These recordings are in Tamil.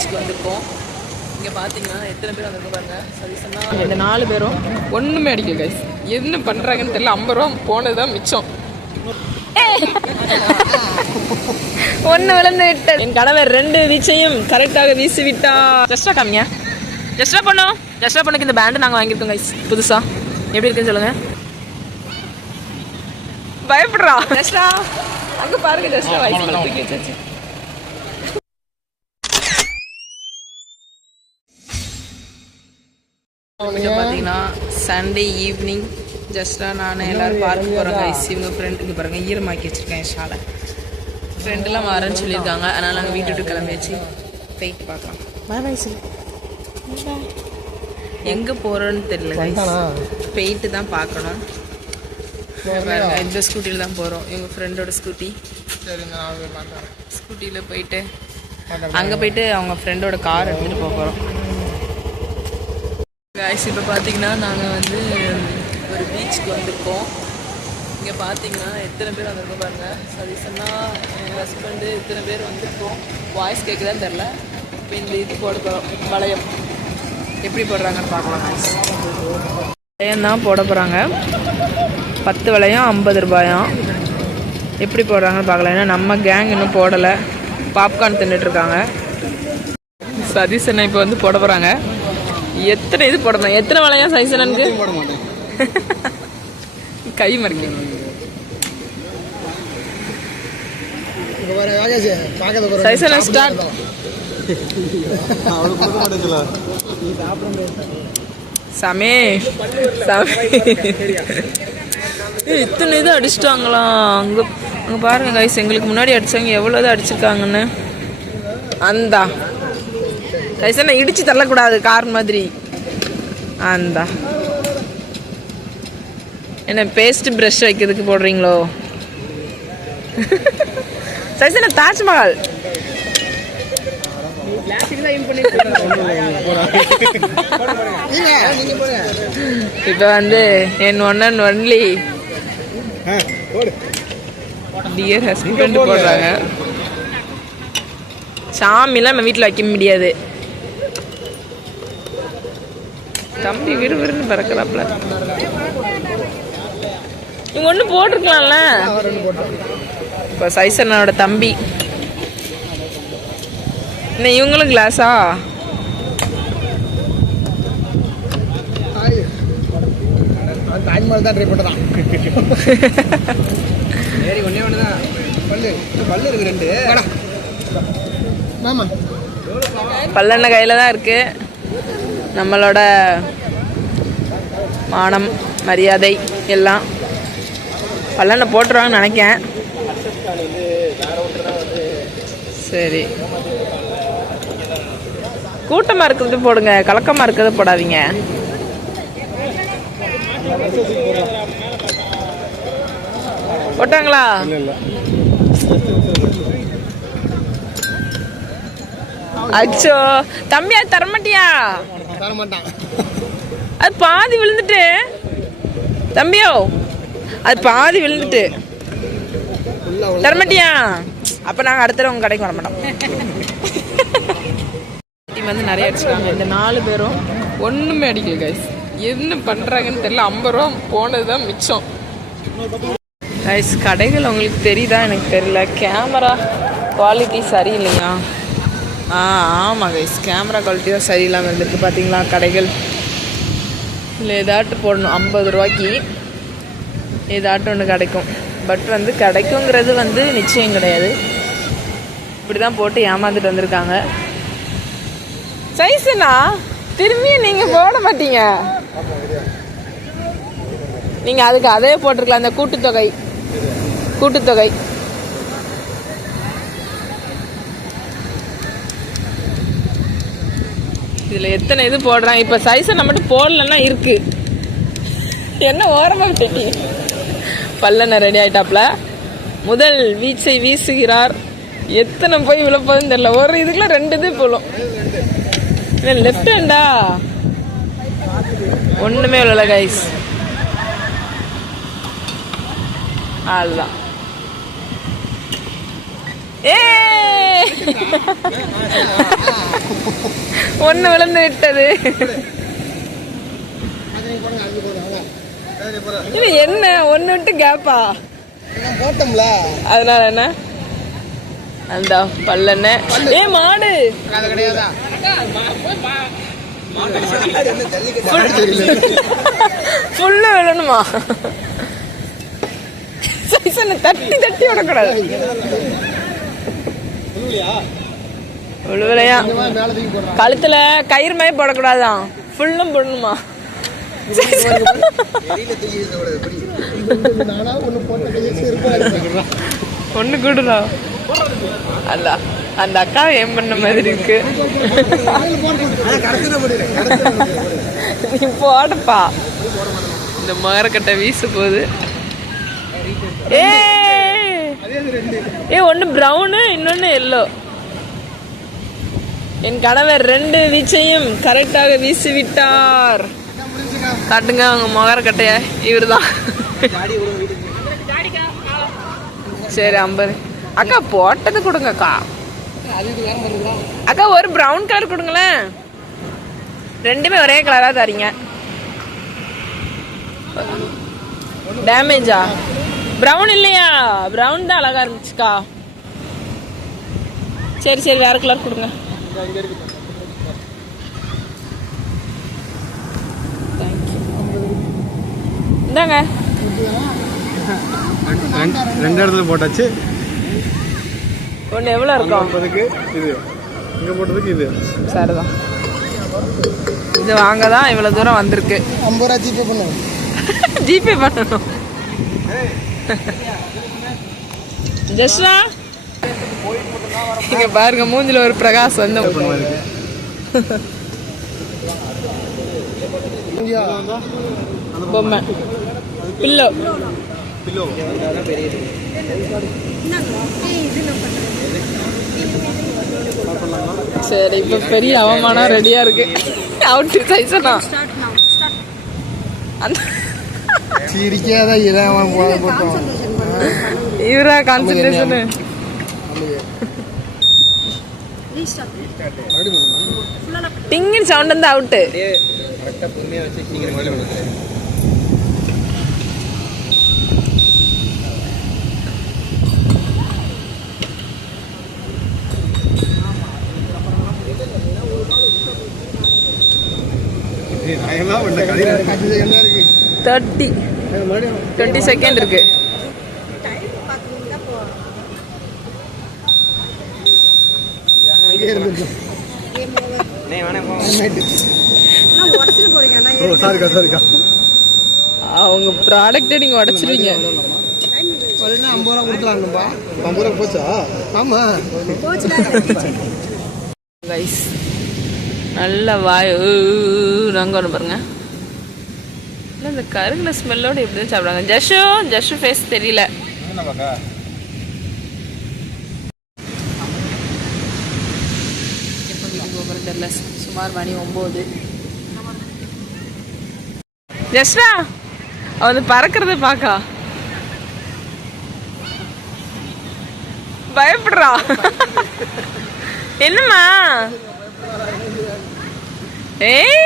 பீச்சுக்கு வந்திருக்கோம். இங்கே பார்த்தீங்கன்னா எத்தனை பேர் வந்திருக்கோம் பாருங்க. சதீசன்னா இந்த 4 பேரும் ஒன்றுமே அடிக்கல கைஸ். என்ன பண்ணுறாங்கன்னு தெரியல. 50 ரூபா போனது தான் மிச்சம். ஒன்று விழுந்து விட்டது. என் கணவர் 2 வீச்சையும் கரெக்டாக வீசி விட்டா. ஜஸ்டா காமிங்க. ஜஸ்டா பண்ணோம். ஜஸ்டா பண்ணுக்கு இந்த பேண்டு நாங்கள் வாங்கியிருக்கோம் கைஸ் புதுசாக. எப்படி இருக்குன்னு சொல்லுங்கள். பயப்படுறா ஜஸ்டா. அங்கே பாருங்க ஜஸ்டா வயசு தூக்கி வச்சாச்சு. பார்த்தீங்கன்னா சண்டே ஈவினிங் ஜஸ்ட்டாக நான் எல்லோரும் பார்க்க போகிறோம் கைஸ். இவங்க ஃப்ரெண்டுக்கு பாருங்கள் ஈரமாக்கி வச்சுருக்கேன் ஷாலை. ஃப்ரெண்டெல்லாம் வரேன்னு சொல்லியிருக்காங்க. அதனால் நாங்கள் வீட்டு விட்டு கிளம்பியாச்சு. போயிட்டு பார்க்கலாம். வயசு எங்கே போகிறோன்னு தெரியல கைஸ். போயிட்டு தான் பார்க்கணும். இந்த ஸ்கூட்டியில் தான் போகிறோம். இவங்க ஃப்ரெண்டோட ஸ்கூட்டியில் போயிட்டு அங்கே போயிட்டு அவங்க ஃப்ரெண்டோட கார் எடுத்துகிட்டு போகிறோம் கைஸ். இப்போ பார்த்தீங்கன்னா நாங்கள் வந்து ஒரு பீச்சுக்கு வந்திருக்கோம். இங்கே பார்த்தீங்கன்னா எத்தனை பேர் வந்திருக்கோம் பாருங்கள். சதீசன்னா எங்கள் ஹஸ்பண்டு இத்தனை பேர் வந்திருக்கோம். வாய்ஸ் கேட்குதான்னு தெரில. இப்போ இந்த இது போட போகிறோம். வளையம் எப்படி போடுறாங்கன்னு பார்க்கலாம் கைஸ். வளையம் தான் போட போகிறாங்க. 10 வளையம் 50 ரூபாயாம். எப்படி போடுறாங்கன்னு பார்க்கலாம். ஏன்னா நம்ம கேங் இன்னும் போடலை. பாப்கார்ன் தின்னுட்டுருக்காங்க. சதீசனை இப்போ வந்து போட போகிறாங்க. எத்தனை இது போடணும். எத்தனை வளையம் சதீசனுக்கு கை மறைக்க. சதீசன் ஸ்டார்ட். சமே இத்தனை இது அடிச்சிட்டாங்களாம். அங்கே அங்கே பாருங்க கைஸ். எங்களுக்கு முன்னாடி அடித்தாங்க. எவ்வளோ இது அடிச்சிருக்காங்கன்னு. அந்தா கைசனை இடிச்சு தள்ளக்கூடாது கார் மாதிரி. அந்தா என்ன பேஸ்ட் ப்ரஷ் வைக்கிறதுக்கு போடுறீங்களோ. சைசன தாஜ்மஹால். இப்போ வந்து என் one and only dear husband போடுறாங்க. சாமிலாம் நம்ம வீட்டில் வைக்க முடியாது. தம்பி விறுவிறுன்னு பறக்கிறாப்ல. இவங்க ஒன்று போட்டிருக்கலாம்ல. இப்போ சைசனோட தம்பி என்ன இவங்களும் கிளாஸா. பல்லெண்ண கையில தான் இருக்கு. நம்மளோட மானம் மரியாதை எல்லாம் பல்லெண்ண போட்டுருவாங்கன்னு நினைக்கேன். சரி கூட்டமாக இருக்கிறது போடுங்க. கலக்கமாக இருக்கிறது போடாதீங்க. போட்டாங்களா? அச்சோ தம்பியா தரமாட்டியா? அது பாதி விழுந்துட்டு தம்பியோ. அது பாதி விழுந்துட்டு தரமாட்டியா? அப்ப நாங்க அடுத்த உங்க கடைக்கு வர மாட்டோம். வந்து நிறைய அடிச்சிருக்காங்க. இந்த 4 பேரும் ஒண்ணுமே அடிக்கல கைஸ். என்ன பண்றாங்கன்னு தெரியல. 50 ரூபா போனதுதான் மிச்சம் கைஸ். கடைகள் உங்களுக்கு தெரியுதா எனக்கு தெரியல. கேமரா குவாலிட்டி சரியில்லையா? ஆமாம் கைஸ், கேமரா குவாலிட்டி தான் சரியில்லாமல் இருந்திருக்கு. பார்த்தீங்களா கடைகள். இல்லை ஏதாட்டு போடணும். 50 ரூபாய்க்கு ஏதாட்டும் ஒன்று கிடைக்கும். பட் வந்து கிடைக்குங்கிறது வந்து நிச்சயம் கிடையாது. இப்படி தான் போட்டு ஏமாந்துட்டு வந்திருக்காங்க. சைஸுண்ணா திரும்பி நீங்கள் போட மாட்டீங்க. நீங்கள் அதுக்கு அதே போட்டிருக்கலாம். அந்த கூட்டுத்தொகை இதில் எத்தனை இது போடுறாங்க. இப்போ சைஸை நம்மகிட்ட போடலன்னா இருக்கு. என்ன ஓரமாக விட்டீங்க. பல்லனை ரெடி ஆயிட்டாப்ல. முதல் வீச்சை வீசுகிறார். எத்தனை போய் விழப்போதுன்னு தெரியல. ஒரு இதுக்குள்ள 2 இது போலும். லெஃப்ட் ஹேண்டா ஒண்ணுமே விழல கைஸ். அதுதான். ஒண்ணு விழுந்து விட்டது. இது என்ன ஒண்ணு விட்டு கேப்பா போட்டோம்ல, அதனால என்ன அந்த பல்லெண்ண. ஏ மாடு ஃபுல்லு விழணுமா? தட்டி தட்டி விடக்கூடாது. விழுவலையா? கழுத்துல கயிறு மாதிரி போடக்கூடாதான், ஃபுல்லும் போடணுமா? ஒண்ணு கூடுதா? அல்ல அந்த அக்கா ஏன் பண்ண மாதிரி இருக்கு. நீ போடப்பா. இந்த மகரக்கட்டை வீசு போகுது. ஏ ஒன்னு பிரவுனு இன்னொன்னு எல்லோ. என் கணவர் 2 வீச்சையும் கரெக்டாக வீசி விட்டார். காட்டுங்க அவங்க மகரக்கட்டைய. இவரு தான். சரி 50. அக்கா போட்டது கொடுங்க அக்கா. அக்கா ஒரு பிரவுன் கலர் கொடுங்களேன். 2மே ஒரே கலரா தரீங்க. டேமேஜா? பிரவுன் இல்லையா? பிரவுன் தான் அழகா இருந்துச்சுக்கா. சரி சரி வேற கலர் கொடுங்க. இந்தாங்க. 2 இடத்துல போட்டாச்சு. ஒன்று எவ்வளோ இருக்கும்? இது இங்கே போட்டதுக்கு இது சரிதான். இது வாங்க தான் இவ்வளோ தூரம் வந்திருக்கு. 50 ரூபா ஜிபே பண்ணுவோம். ஜிபே பண்ணணும். ஜஸ்ரா இங்க பாருங்க, மூஞ்சில ஒரு பிரகாஷ் வந்து பொம்மை பில்லோ. சரி இப்ப பெரிய அவமானம் ரெடியா இருக்கு. அவுட் சைஸனா இவரா கான்சென்ட்ரேஷன். டிங்கின் சவுண்ட் வந்து அவுட்டு. தேர்ட்டி 20 செகண்ட் இருக்கு. அவங்க ப்ராடக்ட் நீங்க உடைச்சிருவீங்க. 50 ரூபா கொடுத்துலாங்கப்பா. 50 ரூபா போச்சா? ஆமா கைஸ் நல்ல வாய் நாங்க ஒன்று பாருங்க. இந்த கருகின ஸ்மெல்லோட எப்படி சாப்பிடுறாங்க. ஜஷு ஃபேஸ் தெரியல. எப்போ வீட்டுக்கு போகிறோம் தெரியல. சுமார் மணி 9. ஜஸ்ரா அவன் பறக்கிறத பாக்கா பயப்படுறா. என்னம்மா? ஏய்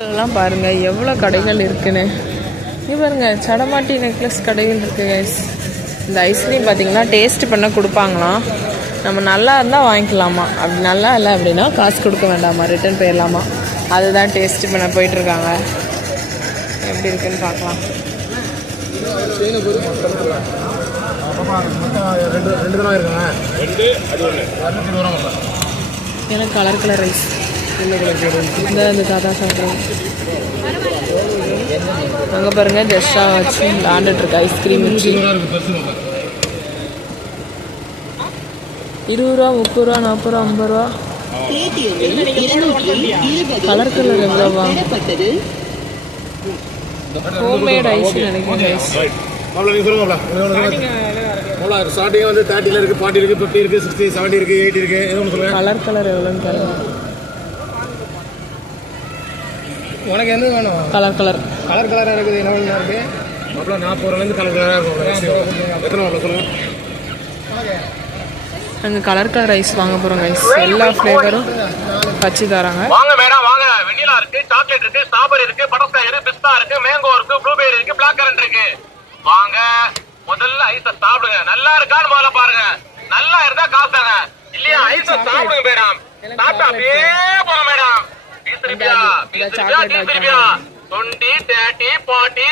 இதெல்லாம் பாருங்க எவ்வளோ கடைகள் இருக்குன்னு. இங்கே பாருங்க சடமாட்டி நெக்லஸ் கடைகள் இருக்கு கைஸ். இந்த ஐஸ்கிரீம் பார்த்தீங்கன்னா டேஸ்ட் பண்ண கொடுப்பாங்களாம். நம்ம நல்லா இருந்தால் வாங்கிக்கலாமா, அப்படி நல்லா இல்லை அப்படின்னா காசு கொடுக்க வேண்டாமா, ரிட்டர்ன் போயிடலாமா. அதுதான் டேஸ்ட் பண்ண போயிட்டுருக்காங்க. எப்படி இருக்குன்னு பார்க்கலாம். எனக்கு கலர் கலர் ரைஸ் இந்த தாத்தா சாப்பிட்றோம். அங்கே பாருங்க ஜஸ்டா வச்சு விளாண்டுட்டு இருக்கு ஐஸ்கிரீம் வச்சு. 20 ரூபா 30 ரூபா 40 ரூபா 50 ரூபா. கலர் கலர் எவ்வளோவா? ஹோம்மேட் ஐஸ் நினைக்கிறேன் கைஸ். ஸ்டார்டிங் வந்து 30 இருக்கு, 40 இருக்கு, 50 இருக்கு, 60, 70 இருக்கு, 80 இருக்கு. எதுவும் சொல்லுங்க. கலர் கலர் எவ்வளோன்னு பாருங்க. உனக்கு எந்த வேணும்? கலர் கலர் கலர் கலராக இருக்குது என்ன இருக்கு அப்புறம் 40 ரூபாயிலேருந்து கலர் கலராக எத்தனை வாங்க சொல்லுங்கள். நாங்கள் கலர் கலர் ரைஸ் வாங்க போகிறோம் கைஸ். எல்லா ஃப்ளேவரும் வச்சு தராங்க. வாங்க மேடம் வாங்க. வெண்ணிலா இருக்கு, சாக்லேட் இருக்கு, ஸ்ட்ராபெரி இருக்கு, பட்டர்ஸ்காய் இருக்கு, பிஸ்தா இருக்கு, மேங்கோ இருக்கு, ப்ளூபெரி இருக்கு, பிளாக் கரண்ட் இருக்கு. வாங்க முதல்ல ஐஸ சாப்பிடுங்க. நல்லா இருக்கான்னு முதல்ல பாருங்க. நல்லா இருந்தா காசுங்க. இல்லையா ஐஸ சாப்பிடுங்க மேடம். சாப்பிட்டா அப்படியே போறோம் மேடம். 20 ரூபியா 20 ரூபியா 20 30 40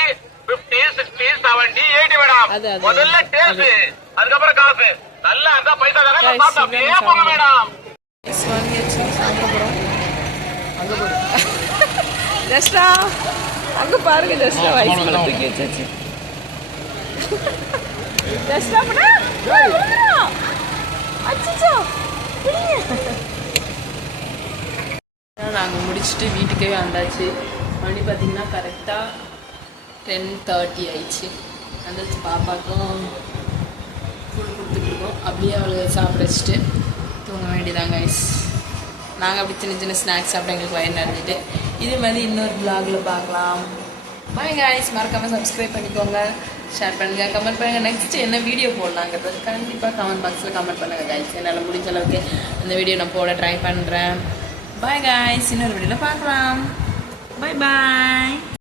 50 60 70 80 மேடம். முதல்ல டேஸ்ட், அதுக்கப்புறம் காசு. நல்லா இருந்தா பைசா தானே. சாப்பிட்டா அப்படியே போறோம் மேடம். வாங்கியாச்சு, சாப்பிட போகிறோம். அங்கே போகிறோம். ஜஸ்டா அங்கே பாருங்க. ஜஸ்டா ரைஸ் மேலே தூக்கி வச்சாச்சு. ஜஸ்டா பண்ணா அச்சோ. நாங்கள் முடிச்சுட்டு வீட்டுக்கே வந்தாச்சு. மணி பார்த்தீங்கன்னா கரெக்டாக 10:30 ஆயிடுச்சு. வந்தாச்சு. பாப்பாக்கும் ஃபுல் கொடுத்துட்ருக்கோம். அப்படியே அவளுக்கு சாப்பிட வச்சுட்டு தூங்க வேண்டியதாங்க கைஸ். நாங்கள் அப்படி சின்ன சின்ன ஸ்நாக்ஸ் சாப்பிட்டு எங்களுக்கு வயிறு நிறைஞ்சிட்டு இதே மாதிரி இன்னொரு vlogல பார்க்கலாம். Bye guys. மறக்காமல் சப்ஸ்கிரைப் பண்ணிக்கோங்க, ஷேர் பண்ணுங்கள், கமெண்ட் பண்ணுங்கள். நெக்ஸ்ட் என்ன வீடியோ போடலாங்கிறது கண்டிப்பாக கமெண்ட் பாக்ஸில் கமெண்ட் பண்ணுங்கள் கைஸ். என்னால் முடிஞ்ச அளவுக்கு அந்த வீடியோ நான் போட ட்ரை பண்ணுறேன். Bye guys. இன்னொரு வீடியோவில் பார்க்கலாம். பாய் பாய்.